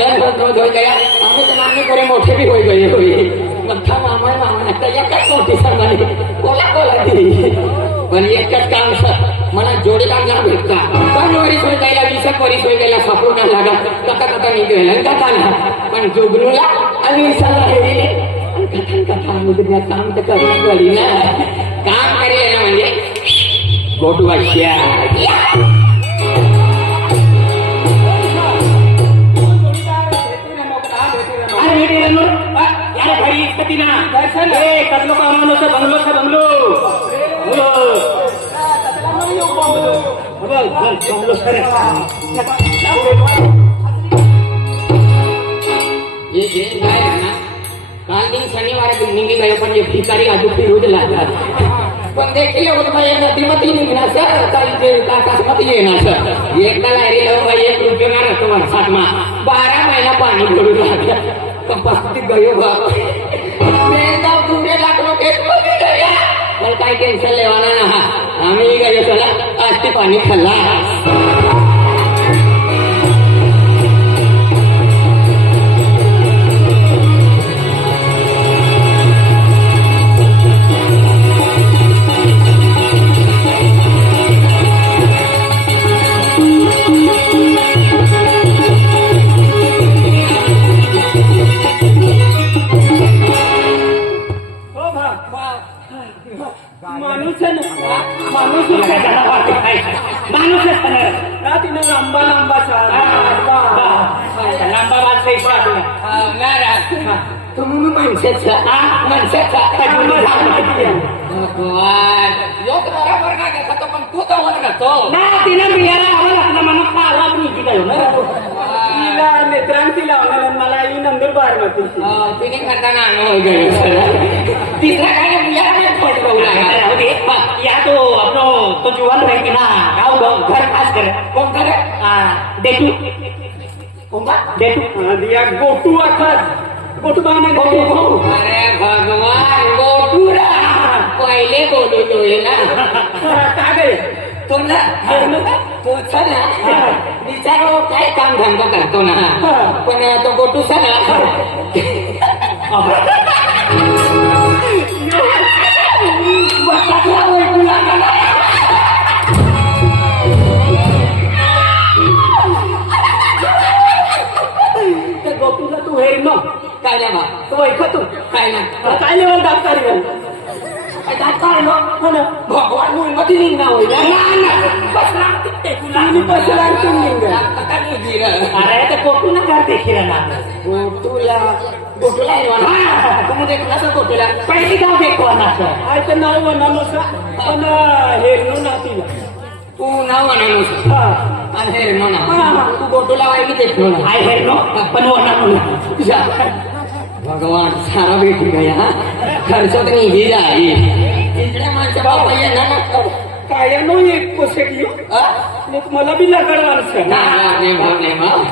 ગેર રોજ રોજ ગયા અમે તો નાની કરે મોઠે બી હોઈ ગઈ હોય મથા મામા મામા તો એક જ મોટી સાંભળી કોલા કોલા દી પણ એક જ કામ છે મને જોડીદાર ના ભેગતા ત્રણ વરીસ હોઈ ગયેલા વીસેક વરીસ હોઈ ગયેલા સપનું ના લાગા કથા કથા નહીં ગયેલા કથા ના પણ જોગનું લા અને વિશાલા હેરીને કથા કથા મુદ્રા કામ તો કરવું પડી ના કામ કરીએ એટલે ગોટવા ગયા शनिवार निघी गयो पण जे भिकारी आजू फिरू लागला पण देखील नदीमध्ये निघणार सर. ताकासमध्ये येणार सर. एकदा लायरी लावून एक रुपये मारा तुम्हाला सातमा. बारा महिना पाणी पडू लागला. बाबतीत गयो बाबा लागलो पण काय टेन्शन लेवाना आम्ही गयो चला आज ते पाणी खाल्ला. माणूस आहे ना माणूस आहे का जनावर ते काय? माणूस आहे ना ना तिनं लांबा लांबा लांबा वाजता इथं आपलं. तुम्ही माणसाचा माणसाचा भगवान योग बरोबर ना का तो पण तू तर होत तो ना तिनं बियाला आवाज आपला माणूस का आवाज नाही की काय तिला नेत्रांती मला ही नंदुरबार मध्ये तिने करताना तिसरा काय मुलाला पण खोट बघू लागला या तो अपनो तो जुवान रहे कि ना गाँव गाँव घर खास कर कोण करे हाँ डेटू कोणता डेटू दिया गोटू अखत गोटू बाने गोटू अरे भगवान गोटूरा पहिले बोलू जोये ना काय गए तो ना तो ना बिचारो काय काम धंदा करतो ना पण तो गोटू छ ना बतातला ओळखूला गेला. ते गोटूला तू हेर न काय नाही बा तो ऐकतो काय नाही काय लेवल दाखता रे काय काढलो भगवान मुलमती निघणार होईल तिने बसला आणि तू निघ. अरे अरे ते गोटू ना कर देखील ना गोटूला गोटूला आहे ना तुम्ही देखला तर गोटूला पहिली गाव देखो ना अरे ते नाव म्हणालो पण हेरणू ना तिला तू नाव म्हणा हा आणि हे म्हणा तू गोटूला वाई मी देखलो ना आय हेरणू पण वना म्हणून जा. भगवान सारा भेट गया खर्च तर निघी जाई इकडे माणसं भाऊ पाहिजे ना ना काय नो एक पोसेटली एक मला बी लगड माणसं नाही भाऊ नाही भाऊ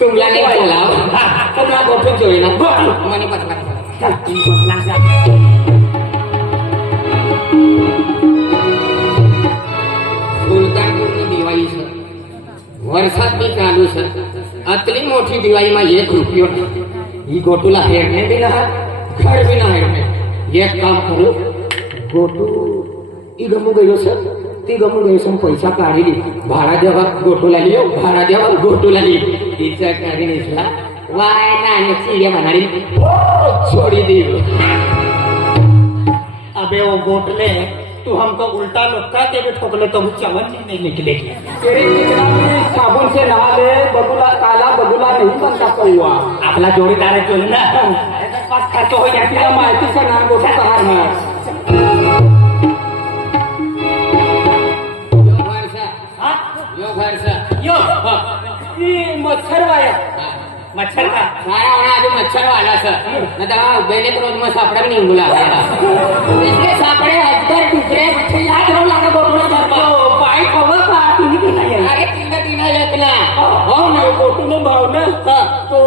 तुमला नाही बोला तुमला गोठून जोई ना म्हणे पटकन सुलतानपूरनी दिवाळी सर वर्षात मी चालू सर अतली मोठी दिवाळी माझी एक रुपयो ही गोटूला हेरणे बी ना घर बी ना हेरणे एक काम करू गोटू ही गयो सर ती गमू गयो सर पैसा काढली. भाडा देवा गोटूला लियो भाडा देवा गोटूला लियो तिचा काढी निसला वाय नाणे चिया म्हणाली छोडी देऊ अबे वो गोटले तू हमको उल्टा लटका के भी ठोकले तो चवन जी नहीं निकलेगी साबुन से नहा ले, बगुला, काला बगुला नहीं बनता कौआ आपला जोडीदार तो ना पाच खर्च हो जाती माहितीच आहे ना गोठा कहार ना मच्छर का काय होणार आधी मच्छर वाला सर नाही तर बेले रोज मग सापडा बी निघू लागला इतके सापडे अजगर कुत्रे मच्छर याद राहू लागा बरोबर तो पाय खबर का तुम्ही की नाही अरे तिला तिला येतला हो ना गोटून भाव ना तो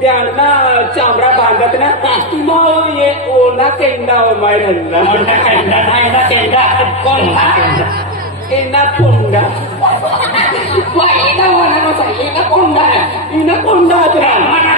ब्यांना चामडा बांधत ना तुला ये ओना केंडा माय कोणता एनाकोंडा वा एका होणार एका कोंडा इनाकोंडा असला अनाकोंडा असला मग तिला तो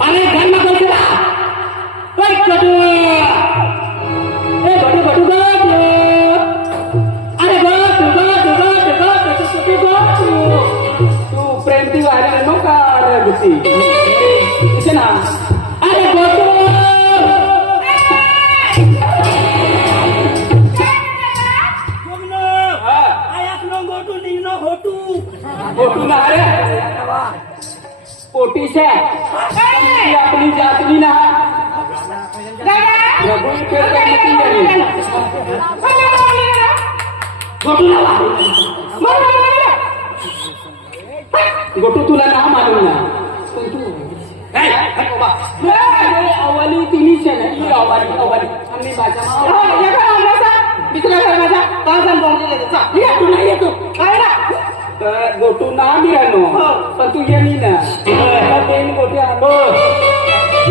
અને ઘરમાં કોઈ કરા કોઈ કટુ એ બટુ બટુ ગટ અરે ગટ ગટ ગટ ગટ સુટી ગટ તું પ્રેમથી વારી નો કાર ગતી છે ના? અરે ગટ ખોટું ના રે પોટી છે. प्रेम ती व्हायला नको का रगती इथे ना अरे गोटू फोटू ना रे पोटीस आहे ती आपली जातली ना रघुई खेळ करण्याची वेळ. गोटू तुला ना मालूम ना पण तू अरे, अवली तिन्हीच आहे ना ही अवली अवली आम्ही भाषा तू नाही येतो तर गोटू ना? आम्ही आणू पण तू मी ना। देईन गोटे आणू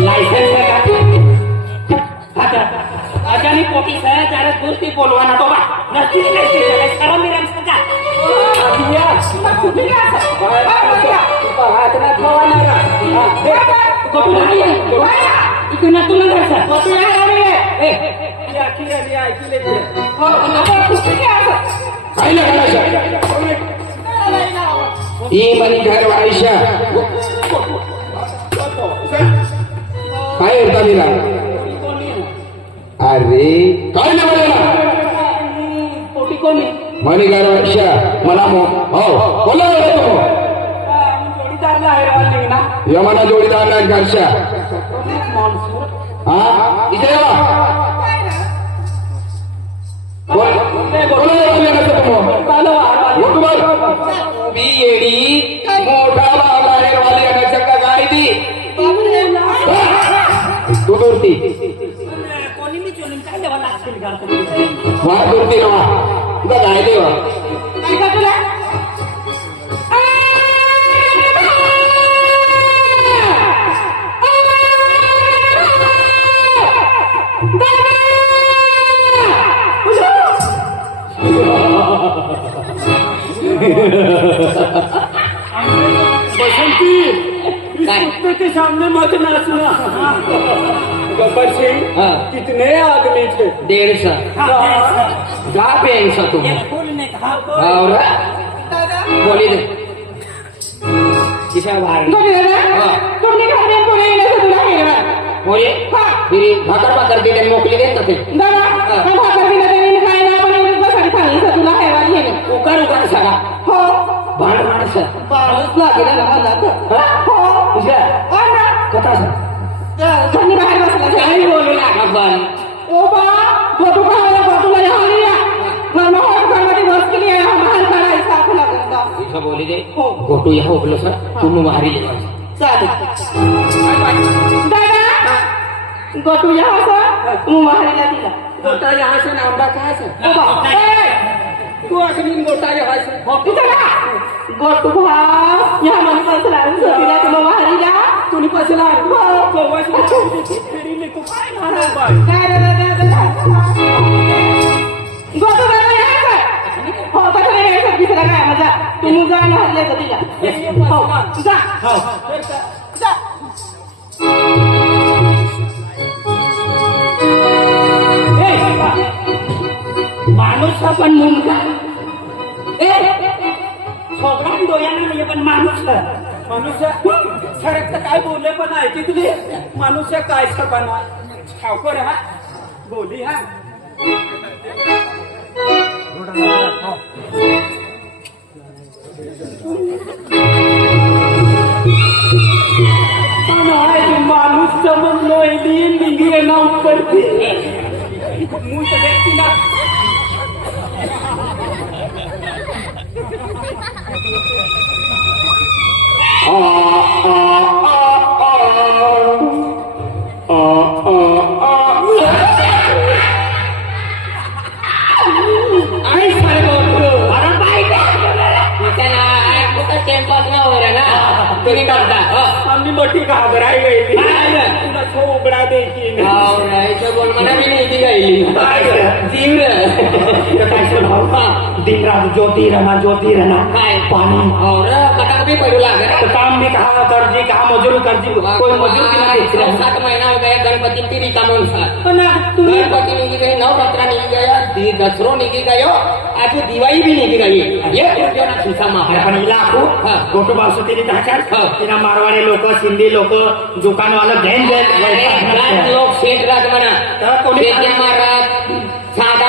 लायसन्स आहे का अजानी पोटी सया चारच गोष्टी बोलवाना तो बा। नसतीच नसती सर्व मिरम सजा इकडून तुला घ्यायचा ऐकले iman Aisyah air Tamira अरे काय ना मणिकार आयशा मला हो बोला यमाना जोडीदार नाही घरशा हा? इथे बोला बोला मी येडी मोठा आहे वाली अनाच्या का गाडी दी। तू दुरती काय वा दुरती ना तुझा गाय देवा बसंती इस काय? कुत्ते के सामने मत नाचना। गब्बर सिंह हाँ। कितने आदमी थे? डेढ़ सौ। जा पेन सौ तुम। फूल ने कहा और? बोली दे। किसा बाहर हाँ। बोलिए फिर भाकर भाकर दिले मोकली दे तो फिर उकर उकर सगा इथं बोली दे गोटू या उगलो सर तुम्ही बाहेर ये गोटू या मुंबारीला दिला गोटा यहाँ से नाम कहाँ से तू अखनी गोटा यहाँ से गोटभा या मन फसलान सतीला तुला वारीला तुम्ही फसलान काय रे रे रे रे. गोटभा नाही आहे काय? हो का तुला हे सगळी तुला काय मजा तुम्ही जा ना हल्ले सतीला हो जा जा ए, माणूस हा पण मुंगा ए खोबडा आणि डोळ्यानं नाही म्हणजे पण माणूस माणूस सरक तर काय बोलले पण आहे तुम्ही? तुझे माणूस काय सरपणा ठावकर हा. बोली हा. माणूस म्हणलो लिंगी ना सगळे आम्ही का घबराई गई थी बस खोबडा देखील हाव नाही तर बोल मना भी नहीं दी गई जीव जीव दिन रात ज्योति रहना ज्योति रहना पानी और कटार भी पडू तो काम भी कहा कर्जी कहा मजूर कर्जी कोई मजूर भी नहीं देख रहा सात महिना हो गया गणपति की रिकामून सा पण तुम्ही गणपति निघी गई नवरात्रा निघी गया दी- दसरो निघी गयो आज दिवाळी भी निघी गई ये जो ना खिसा पण मारा हिला आखू हा. गोटो हा. तिना मारवाडी लोक सिंधी दुकानवाला जैन रात लोक शेठ रात म्हणा तर कोणी- शेट्या महाराज साधा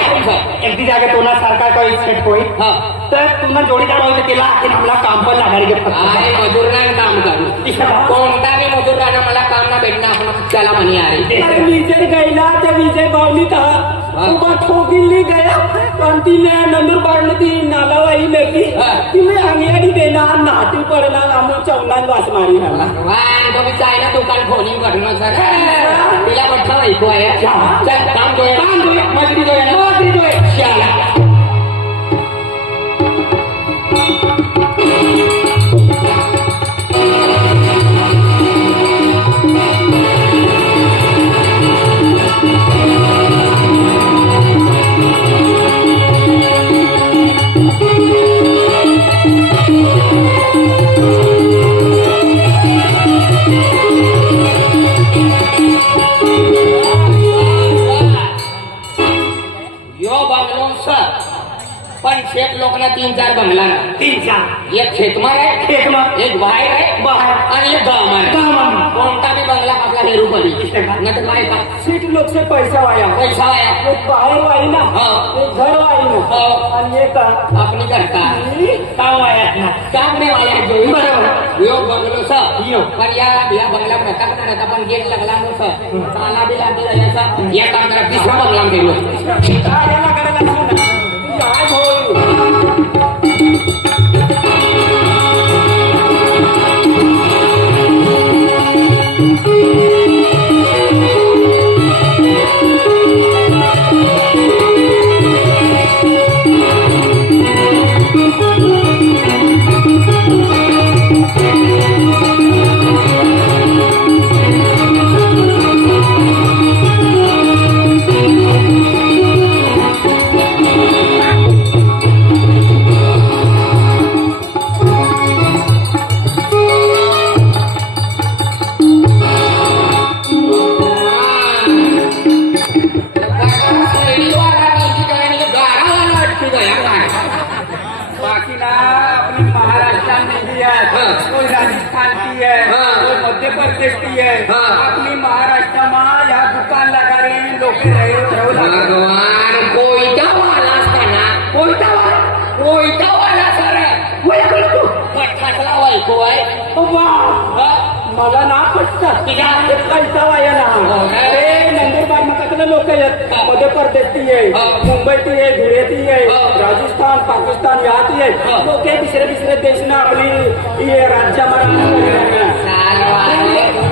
आहे. एकदी जागे तोला सारखा काही सेट होईल हा। तर तुला जोडीदार होईल केला की आम्हाला काम पण लागणार आहे मजूर नाही काम करू। कोणता बी मजूर राहणं मला काम ना भेटणं आपण त्याला म्हणे आहे विजय गैला त्या विजय बावली था उभा ठोकिली गया पण तिने नंदुरबार ती नालावाई हा. तिने अंगयाडी देणार नाटी पडणार आम्ही चौनान वास मारी तुम्ही चायना दुकान खोली करणं सर तिला मोठा ऐकू आहे. काम काम जोय হৃদয়ে খেয়াল तीन चार बंगला ना. तीन चार। एक खेतमार आहे खेतमार. एक बाहेर आहे बाहेर. आणि एक गावामार आहे गावामार. कोणता बी बंगला आपला हेरू पडी नाही तर काय का सीट लोक से पैसा वाया पैसा आहे एक बाहेर वाई ना। हा. एक घर वाई ना। हो. आणि एक आपली करता काम वाया ना काम नाही वाला जोई बरोबर. यो बंगलो सा। यो. पण या या बंगला में नका पण नका पण गेट लागला मग सर। ताला बी लागली राहायचा या काम करा दुसरा बंगला गेलो काय मध्य प्रदेश की है मुंबई की है धुरे की है राजस्थान पाकिस्तान यहाँ की है। तो क्या दूसरे दूसरे देश ने अपनी ये राज्य सालवा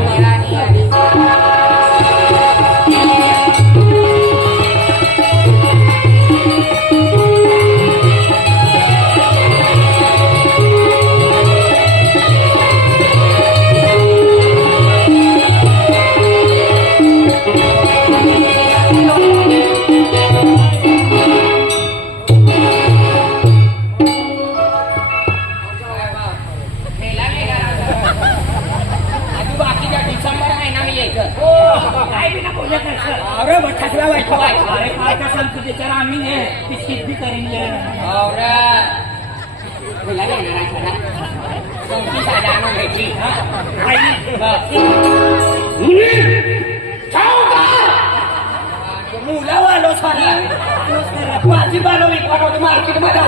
आम्ही हे बिस्किट भी करीन ले बोला घ्यायची माझी बालो विकवाट मार्केटमध्ये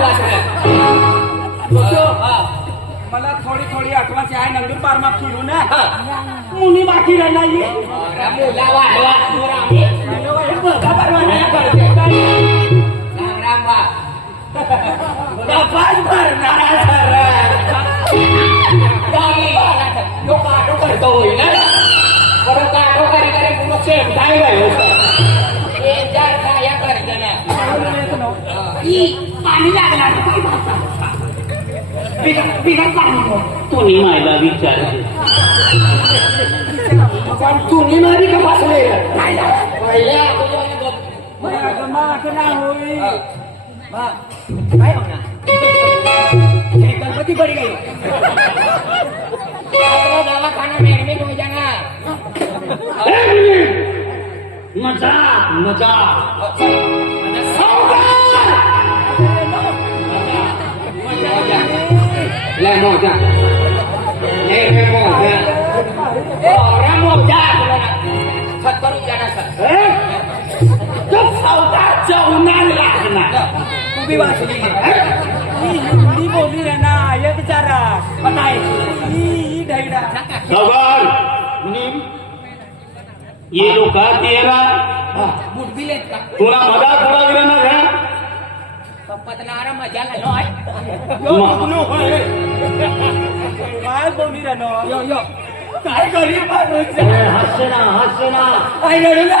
मला थोडी थोडी आठवाची आहे नंदूर पारमा फिरू ना. मुनी बाकी राहणार पाच मार नाटो करतो होईल परत आटो काही करे पूर्ण सेम काय हो? या करते ना. पाणी लागणार काय भाषा बिघड पाणी. तुम्ही मायला विचारते पण तुम्ही नाही का बसले? पहिल्या माझं नाव होईल. Ba, ayaw na. Kaya ka, pati ba rin kayo? Ayaw na, wala ka na, may kami mong dyan nga. Hey! Maja! Maja! Sobra! Maja! Maja! Maja! Maja! Maja! Maja! वाचली ही। हिंदी बोली रे ना ये बिचारा पता है। ही ही ढैडा सवाल। मुनीम ये लोक तेरा। Bud bilet tak. तुला मज़ा करा गिरणार है। Tempat nara maja lah noi. काय बोली रे नो यो यो। काय करी माणूस हसना हसना। काय रडू ना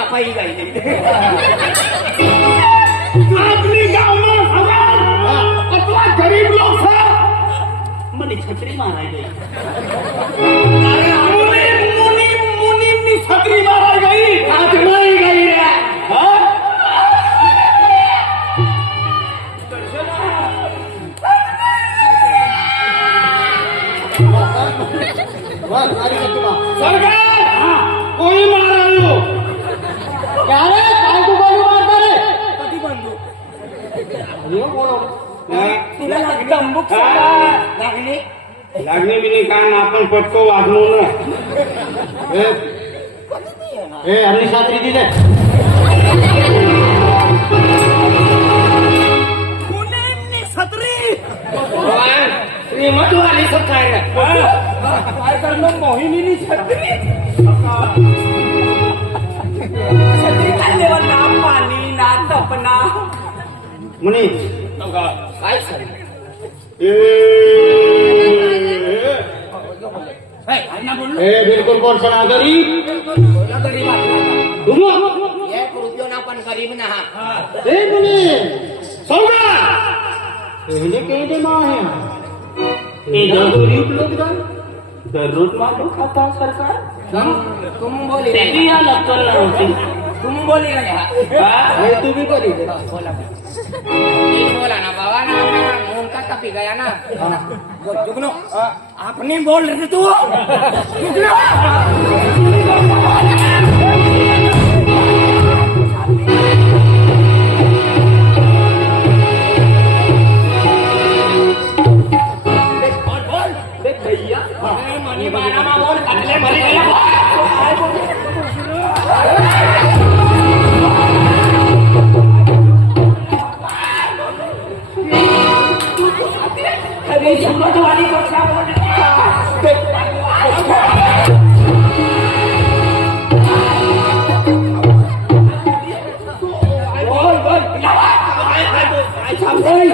ના પાડી ગાઈ દે આપની મને છત્રી મારાઈ ગઈ दंबूक लागली लागणे बिने काय ना आपण पटको वागलो ना ए हल्ली सात्री दिले मुलींनी छत्री Bhagwan, terima tu hari sekarang. काय करणं मोहिनीनी छत्री छत्री खाल्ल्यावर ना पाणी ना तपना मुनी Baik sir. એ બિલકુલ કોણ પણ આદરી ઊભો એક રૂપિયો ના પણ ગરીબ ના એ મને સૌગા એને કહી દે માં હે એ ગરીબ લોગ દા દરરોજમાં તો ખાતા સરકાર તુમ બોલી રહ્યા તેરી આ લક્કર ના હોતી તુમ બોલી રહ્યા હા. એ તું ભી બોલી બોલા બોલા. ના બાવા ના तपी गया ना। हाँ, हाँ। जुगनो अपने बोल रहे तो। तू। बोल भैया। हाँ। अरे समजवानी कक्षा बोल बोल काय सांगतोय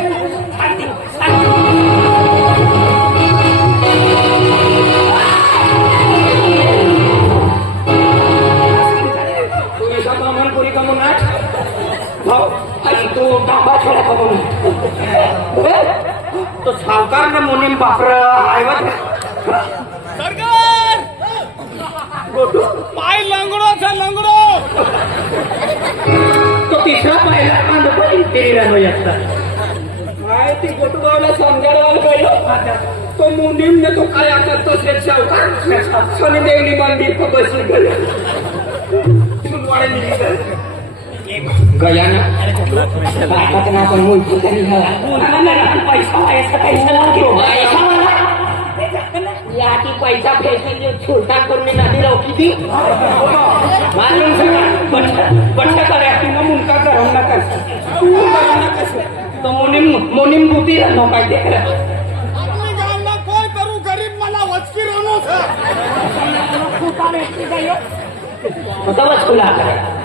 तू ऐसा कामन पुरी का मुनाट भाऊ आणि तू तो सावकार ने मुनीम बापर आयवत सरकार! पाय लंगडो છે लंगडो। तो तिसरा पाहिला कांद पण तेरी रानो येतात काय ती गोटुगावला समजायला पाहिजे तो मुनीम ने तो काय आता तो शेत सावकार सनी देवली मंदिर को बसली गेले सुनवाडे गयाना बाबा के नाम पर मुई बुझनी है ना ना पैसा ऐसा पैसा लगे पैसा वाला या की पैसा फेंकने जो छोटा करने ना दे रहो की मालूम से बच्चा बच्चा करे तू ना मुनका कर हम ना कर तू ना ना कर तो मोनिम मोनिम बुद्धि रहा नो पाई देख रहा अपनी जान ना कोई करूँ गरीब मना वचकी रहनो से तो बस खुला करे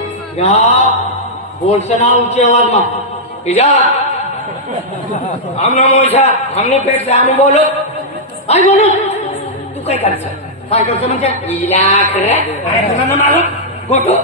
या bolsana ऊंचे आवाज में इजा. हम ना मोशा हमने पेट से आने बोलो. आई बोलो. तू काय करसा काय करसा म्हणजे? इला करे काय करसा ना मारो गोटो